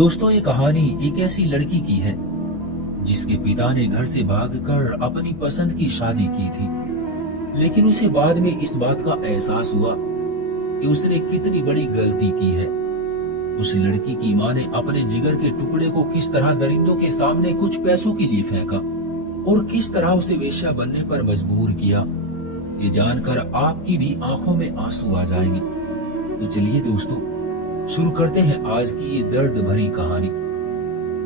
दोस्तों, ये कहानी एक ऐसी लड़की की है जिसके पिता ने घर से भागकर अपनी पसंद की शादी की थी। लेकिन उसे बाद में इस बात का एहसास हुआ कि उसने कितनी बड़ी गलती की है। उस लड़की की माँ ने अपने जिगर के टुकड़े को किस तरह दरिंदों के सामने कुछ पैसों के लिए फेंका और किस तरह उसे वेश्या बनने पर मजबूर किया, ये जानकर आपकी भी आंखों में आंसू आ जाएंगे। तो चलिए दोस्तों, शुरू करते हैं आज की ये दर्द भरी कहानी।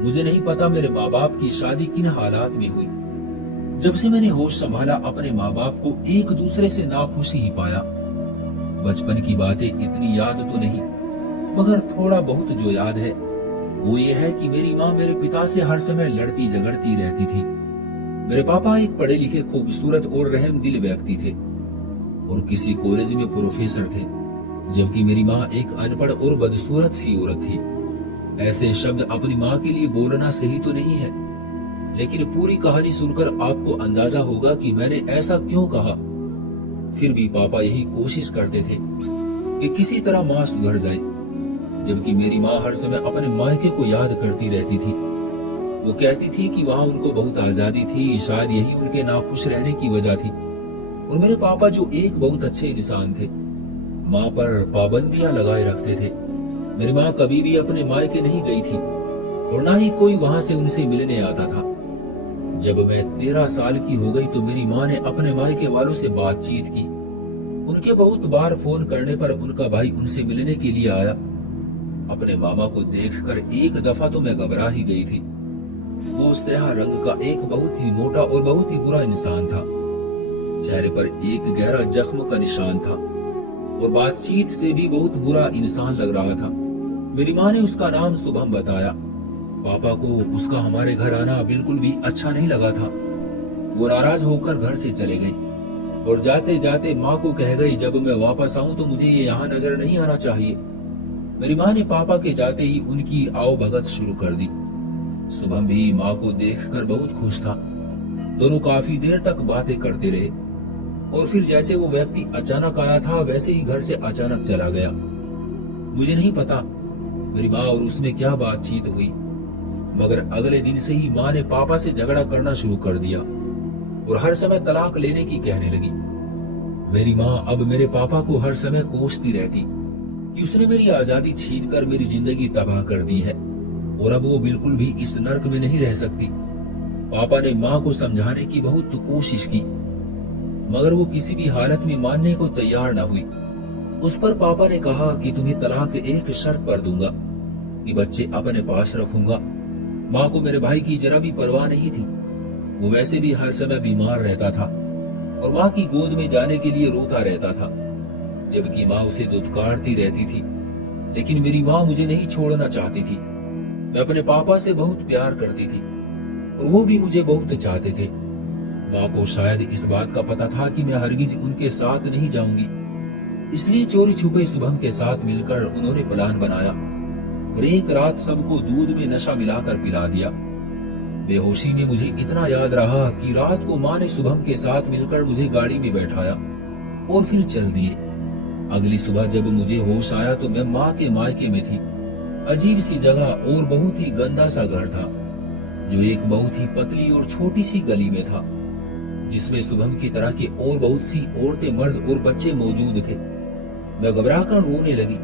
मुझे नहीं पता मेरे माँ बाप की शादी किन हालात में हुई। जब से मैंने होश संभाला, अपने माँ बाप को एक दूसरे से नाखुशी ही पाया। बचपन की बातें इतनी याद तो नहीं, मगर थोड़ा बहुत जो याद है वो ये है कि मेरी माँ मेरे पिता से हर समय लड़ती झगड़ती रहती थी। मेरे पापा एक पढ़े लिखे, खूबसूरत और रहमदिल व्यक्ति थे और किसी कॉलेज में प्रोफेसर थे, जबकि मेरी माँ एक अनपढ़ और बदसूरत सी औरत थी। ऐसे शब्द अपनी माँ के लिए बोलना सही तो नहीं है, लेकिन पूरी कहानी सुनकर आपको अंदाजा होगा कि मैंने ऐसा क्यों कहा। फिर भी पापा यही कोशिश करते थे कि किसी तरह माँ सुधर जाए, जबकि मेरी माँ हर समय अपने मायके को याद करती रहती थी। वो कहती थी कि वहाँ उनको बहुत आजादी थी, शायद यही उनके नाखुश रहने की वजह थी। और मेरे पापा जो एक बहुत अच्छे इंसान थे, माँ पर पाबंदियां लगाए रखते थे। मेरी माँ कभी भी अपने मायके नहीं गई थी और ना ही कोई वहां से उनसे मिलने आता था। जब मैं 13 साल की हो गई तो मेरी माँ ने अपने मायके वालों से बातचीत की। उनके बहुत बार फोन करने पर उनका भाई उनसे मिलने के लिए आया। अपने मामा को देखकर एक दफा तो मैं घबरा ही गई थी। वो स्याह रंग का एक बहुत ही मोटा और बहुत ही बुरा इंसान था। चेहरे पर एक गहरा जख्म का निशान था और बातचीत से भी बहुत बुरा इंसान लग रहा था। मेरी माँ ने उसका नाम शुभम बताया। पापा को उसका हमारे घर आना बिल्कुल भी अच्छा नहीं लगा था। वो नाराज होकर घर से चले गए और जाते जाते माँ को कह गई, जब मैं वापस आऊं तो मुझे ये यहाँ नजर नहीं आना चाहिए। मेरी माँ ने पापा के जाते ही उनकी आओ भगत शुरू कर दी। शुभम भी माँ को देखकर बहुत खुश था। दोनों काफी देर तक बातें करते रहे और फिर जैसे वो व्यक्ति अचानक आया था वैसे ही घर से अचानक चला गया। मुझे नहीं पता मेरी माँ और उसमें क्या बातचीत हुई, मगर अगले दिन से ही माँ ने पापा से झगड़ा करना शुरू कर दिया और हर समय तलाक लेने की कहने लगी। मेरी माँ अब मेरे पापा को हर समय कोसती रहती कि उसने मेरी आजादी छीनकर मेरी जिंदगी तबाह कर दी है और अब वो बिल्कुल भी इस नर्क में नहीं रह सकती। पापा ने माँ को समझाने की बहुत कोशिश की, मगर वो किसी भी हालत में मानने को तैयार न हुई। उस पर पापा ने कहा कि तुम्हें तलाक एक शर्त पर दूंगा कि बच्चे अपने पास रखूंगा। माँ को मेरे भाई की जरा भी परवाह नहीं थी। वो वैसे भी हर समय बीमार रहता था और माँ की गोद में जाने के लिए रोता रहता था, जबकि माँ उसे दुत्कारती रहती थी। लेकिन मेरी माँ मुझे नहीं छोड़ना चाहती थी। मैं अपने पापा से बहुत प्यार करती थी और वो भी मुझे बहुत चाहते थे। माँ को शायद इस बात का पता था कि मैं हरगिज उनके साथ नहीं जाऊंगी, इसलिए चोरी छुपे शुभम के साथ मिलकर उन्होंने प्लान बनाया और एक रात सबको दूध में नशा मिलाकर पिला दिया। बेहोशी में मुझे इतना याद रहा कि रात को माँ ने शुभम के साथ मिलकर मुझे गाड़ी में बैठाया और फिर चल दिए। अगली सुबह जब मुझे होश आया तो मैं माँ के मायके में थी। अजीब सी जगह और बहुत ही गंदा सा घर था, जो एक बहुत ही पतली और छोटी सी गली में था, जिसमें शुभम की तरह की और बहुत सी औरतें, मर्द और बच्चे मौजूद थे। मैं घबराकर रोने लगी।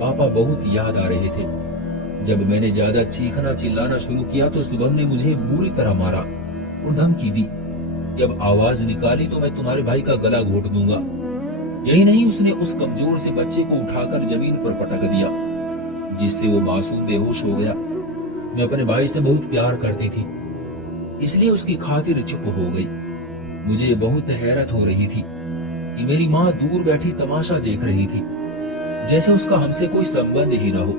पापा बहुत याद आ रहे थे। जब मैंने ज्यादा चीखना चिल्लाना शुरू किया तो शुभम ने मुझे बुरी तरह मारा और धमकी दी, जब आवाज निकाली तो मैं तुम्हारे भाई का गला घोट दूंगा। यही नहीं, उसने उस कमजोर से बच्चे को उठाकर जमीन पर पटक दिया, जिससे वो मासूम बेहोश हो गया। मैं अपने भाई से बहुत प्यार करती थी, इसलिए उसकी खातिर चुप हो गई। मुझे बहुत हैरत हो रही थी कि मेरी माँ दूर बैठी तमाशा देख रही थी, जैसे उसका हमसे कोई संबंध ही ना हो।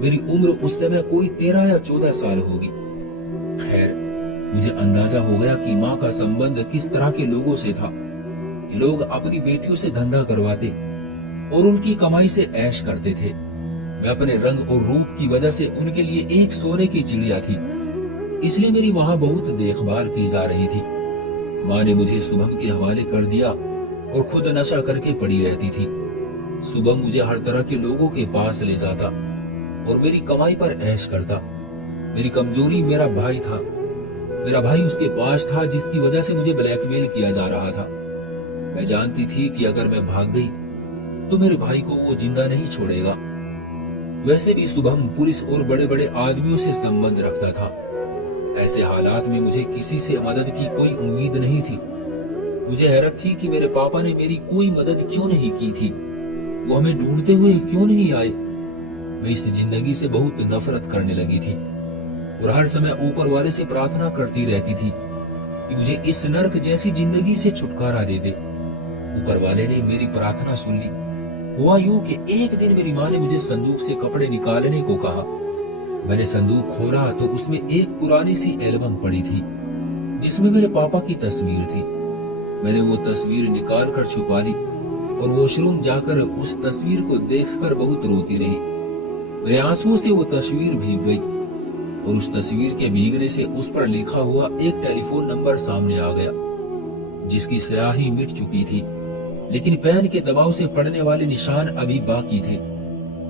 मेरी उम्र उस समय कोई 13 या 14 साल होगी। खैर, मुझे अंदाजा हो गया कि माँ का संबंध किस तरह के लोगों से था। ये लोग अपनी बेटियों से धंधा करवाते और उनकी कमाई से ऐश करते थे। मैं अपने रंग और रूप की वजह से उनके लिए एक सोने की चिड़िया थी, इसलिए मेरी वहां बहुत देखभाल की जा रही थी। माँ ने मुझे शुभम के हवाले कर दिया और खुद नशा करके पड़ी रहती थी। शुभम मुझे हर तरह के लोगों के पास ले जाता और मेरी कमाई पर ऐश करता। मेरी कमजोरी मेरा भाई था। मेरा भाई उसके पास था जिसकी वजह से मुझे ब्लैकमेल किया जा रहा था। मैं जानती थी कि अगर मैं भाग गई तो मेरे भाई को वो जिंदा नहीं छोड़ेगा। वैसे भी शुभम पुलिस और बड़े बड़े आदमियों से संबंध रखता था। ऐसे हालात में मुझे किसी से मदद की कोई उम्मीद नहीं थी। मुझे हैरत थी कि मेरे पापा ने मेरी कोई मदद क्यों नहीं की थी। वो हमें ढूंढते हुए क्यों नहीं आए। मैं इस जिंदगी से बहुत नफरत करने लगी थी और हर समय ऊपर वाले से प्रार्थना करती रहती थी कि मुझे इस नर्क जैसी जिंदगी से छुटकारा दे दे। ऊपर वाले ने मेरी प्रार्थना सुन ली। हुआ यूं कि एक दिन मेरी माँ ने मुझे संदूक से कपड़े निकालने को कहा। मैंने संदूक खोला तो उसमें एक पुरानी सी एल्बम पड़ी थी जिसमें मेरे पापा की तस्वीर थी। मैंने वो तस्वीर निकाल कर छुपा ली और वॉशरूम जाकर उस तस्वीर को देखकर बहुत रोती रही। मेरे आंसुओं से वो तस्वीर भीग गई और उस तस्वीर के भीगने से उस पर लिखा हुआ एक टेलीफोन नंबर सामने आ गया जिसकी स्याही मिट चुकी थी, लेकिन पेन के दबाव से पड़ने वाले निशान अभी बाकी थे।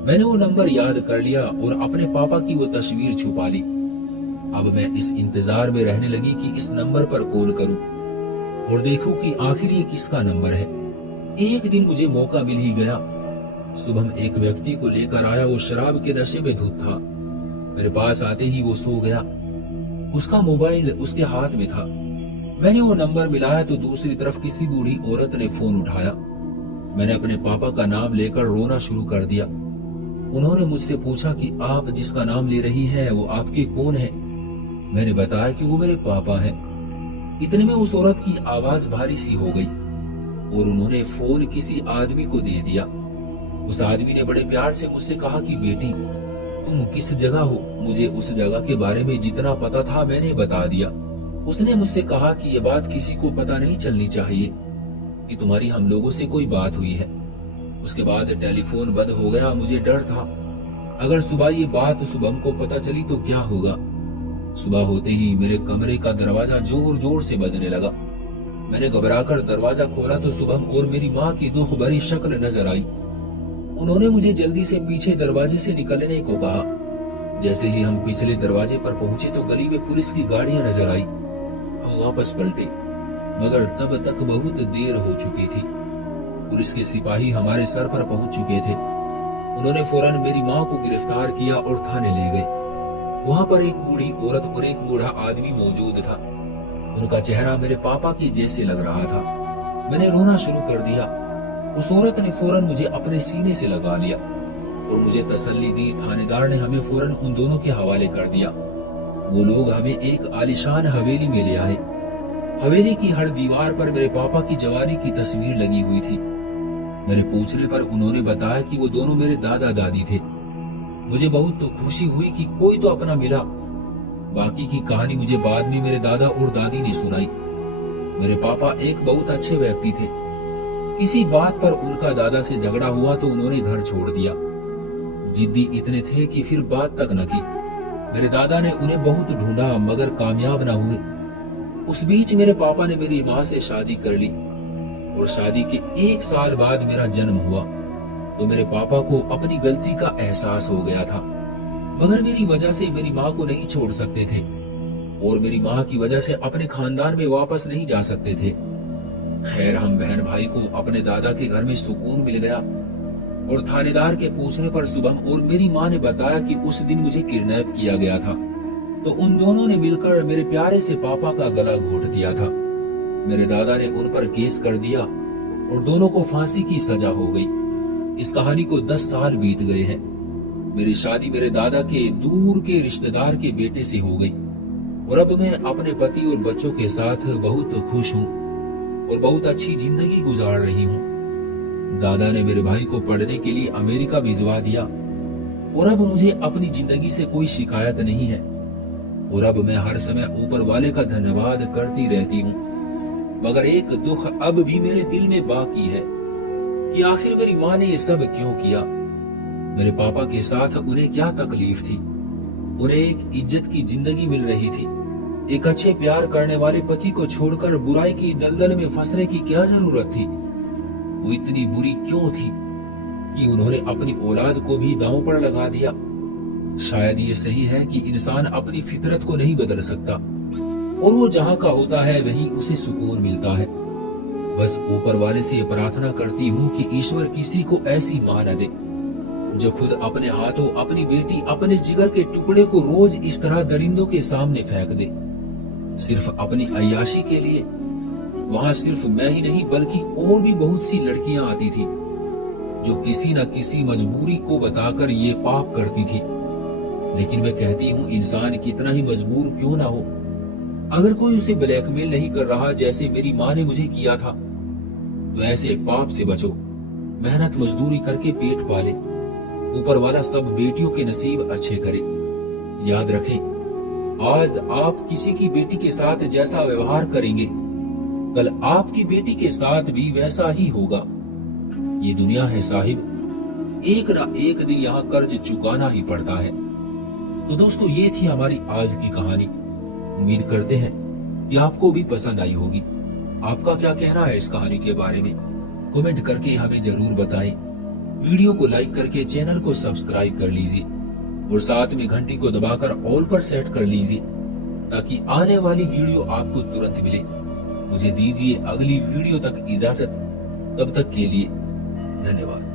मैंने वो नंबर याद कर लिया और अपने पापा की वो तस्वीर छुपा ली। अब मैं इस इंतजार में रहने लगी कि इस नंबर पर कॉल करूं और देखूं कि आखिर ये किसका नंबर है। एक दिन मुझे मौका मिल ही गया। शुभम एक व्यक्ति को लेकर आया। वो शराब के नशे में धुत था। मेरे पास आते ही वो सो गया। उसका मोबाइल उसके हाथ में था। मैंने वो नंबर मिलाया तो दूसरी तरफ किसी बूढ़ी औरत ने फोन उठाया। मैंने अपने पापा का नाम लेकर रोना शुरू कर दिया। उन्होंने मुझसे पूछा कि आप जिसका नाम ले रही हैं वो आपके कौन है। मैंने बताया कि वो मेरे पापा हैं। इतने में उस औरत की आवाज भारी सी हो गई और उन्होंने फोन किसी आदमी को दे दिया। उस आदमी ने बड़े प्यार से मुझसे कहा कि बेटी तुम किस जगह हो। मुझे उस जगह के बारे में जितना पता था मैंने बता दिया। उसने मुझसे कहा कि यह बात किसी को पता नहीं चलनी चाहिए कि तुम्हारी हम लोगों से कोई बात हुई है। उसके बाद टेलीफोन बंद हो गया। मुझे डर था अगर सुबह ये बात शुभम को पता चली तो क्या होगा। सुबह होते ही मेरे कमरे का दरवाजा जोर जोर से बजने लगा। मैंने घबराकर दरवाजा खोला तो शुभम और मेरी माँ की दुख भरी शक्ल नजर आई। उन्होंने मुझे जल्दी से पीछे दरवाजे से निकलने को कहा। जैसे ही हम पिछले दरवाजे पर पहुंचे तो गली में पुलिस की गाड़ियां नजर आई। हम वापस पलटे मगर तब तक बहुत देर हो चुकी थी। पुलिस के सिपाही हमारे सर पर पहुंच चुके थे। उन्होंने फौरन मेरी माँ को गिरफ्तार किया और थाने ले गए। वहां पर एक बूढ़ी औरत और एक बूढ़ा आदमी मौजूद था। उनका चेहरा मेरे पापा के जैसे लग रहा था। मैंने रोना शुरू कर दिया। उस औरत ने फौरन मुझे अपने सीने से लगा लिया और मुझे तसल्ली दी। थानेदार ने हमें फौरन उन दोनों के हवाले कर दिया। वो लोग हमें एक आलीशान हवेली में ले आए। हवेली की हर दीवार पर मेरे पापा की जवानी की तस्वीर लगी हुई थी। मेरे पूछने पर उन्होंने बताया कि वो दोनों मेरे दादा दादी थे। मुझे बहुत तो खुशी हुई कि कोई तो अपना मिला। बाकी की कहानी मुझे बाद में मेरे दादा और दादी ने सुनाई। मेरे पापा एक बहुत अच्छे व्यक्ति थे। किसी बात पर उनका दादा से झगड़ा हुआ तो उन्होंने घर छोड़ दिया। जिद्दी इतने थे कि फिर बात तक न की। मेरे दादा ने उन्हें बहुत ढूंढा मगर कामयाब न हुए। उस बीच मेरे पापा ने मेरी माँ से शादी कर ली और शादी के 1 साल बाद मेरा जन्म हुआ तो मेरे पापा को अपनी गलती का एहसास हो गया था। मगर मेरी वजह से मेरी माँ को नहीं छोड़ सकते थे और मेरी माँ की वजह से अपने खानदान में वापस नहीं जा सकते थे। खैर हम बहन भाई को अपने दादा के घर में सुकून मिल गया और थानेदार के पूछने पर शुभम और मेरी माँ ने बताया कि उस दिन मुझे किडनैप किया गया था तो उन दोनों ने मिलकर मेरे प्यारे से पापा का गला घोट दिया था। मेरे दादा ने उन पर केस कर दिया और दोनों को फांसी की सजा हो गई। इस कहानी को 10 साल बीत गए हैं। मेरी शादी मेरे दादा के दूर के रिश्तेदार के बेटे से हो गई और अब मैं अपने पति और बच्चों के साथ बहुत खुश हूँ और बहुत अच्छी जिंदगी गुजार रही हूँ। दादा ने मेरे भाई को पढ़ने के लिए अमेरिका भिजवा दिया और अब मुझे अपनी जिंदगी से कोई शिकायत नहीं है और अब मैं हर समय ऊपर वाले का धन्यवाद करती रहती हूँ। मगर एक दुख अब भी मेरे दिल में बाकी है कि आखिर मेरी माँ ने ये सब क्यों किया। मेरे पापा के साथ उन्हें क्या तकलीफ थी। उन्हें एक इज्जत की जिंदगी मिल रही थी। एक अच्छे प्यार करने वाले पति को छोड़कर बुराई की दलदल में फंसने की क्या जरूरत थी। वो इतनी बुरी क्यों थी कि उन्होंने अपनी औलाद को भी दांव पर लगा दिया। शायद ये सही है कि इंसान अपनी फितरत को नहीं बदल सकता और वो जहाँ का होता है वहीं उसे सुकून मिलता है। बस ऊपर वाले से प्रार्थना करती हूँ कि ईश्वर किसी को ऐसी मां न दे जो खुद अपने हाथों अपनी बेटी, अपने जिगर के टुकड़े को रोज इस तरह दरिंदों के सामने फेंक दे, सिर्फ अपनी अय्याशी के लिए। वहां सिर्फ मैं ही नहीं बल्कि और भी बहुत सी लड़कियां आती थी जो किसी न किसी मजबूरी को बताकर ये पाप करती थी। लेकिन मैं कहती हूँ इंसान कितना ही मजबूर क्यों ना हो, अगर कोई उसे ब्लैकमेल नहीं कर रहा जैसे मेरी माँ ने मुझे किया था, तो ऐसे पाप से बचो। मेहनत मजदूरी करके पेट पाले, ऊपर वाला सब बेटियों के नसीब अच्छे करे। याद रखें, आज आप किसी की बेटी के साथ जैसा व्यवहार करेंगे, कल आपकी बेटी के साथ भी वैसा ही होगा। ये दुनिया है साहिब, एक ना एक दिन यहाँ कर्ज चुकाना ही पड़ता है। तो दोस्तों, ये थी हमारी आज की कहानी। उम्मीद करते हैं कि आपको भी पसंद आई होगी। आपका क्या कहना है इस कहानी के बारे में, कमेंट करके हमें जरूर बताएं। वीडियो को लाइक करके चैनल को सब्सक्राइब कर लीजिए और साथ में घंटी को दबाकर ऑल पर सेट कर लीजिए ताकि आने वाली वीडियो आपको तुरंत मिले। मुझे दीजिए अगली वीडियो तक इजाजत, तब तक के लिए धन्यवाद।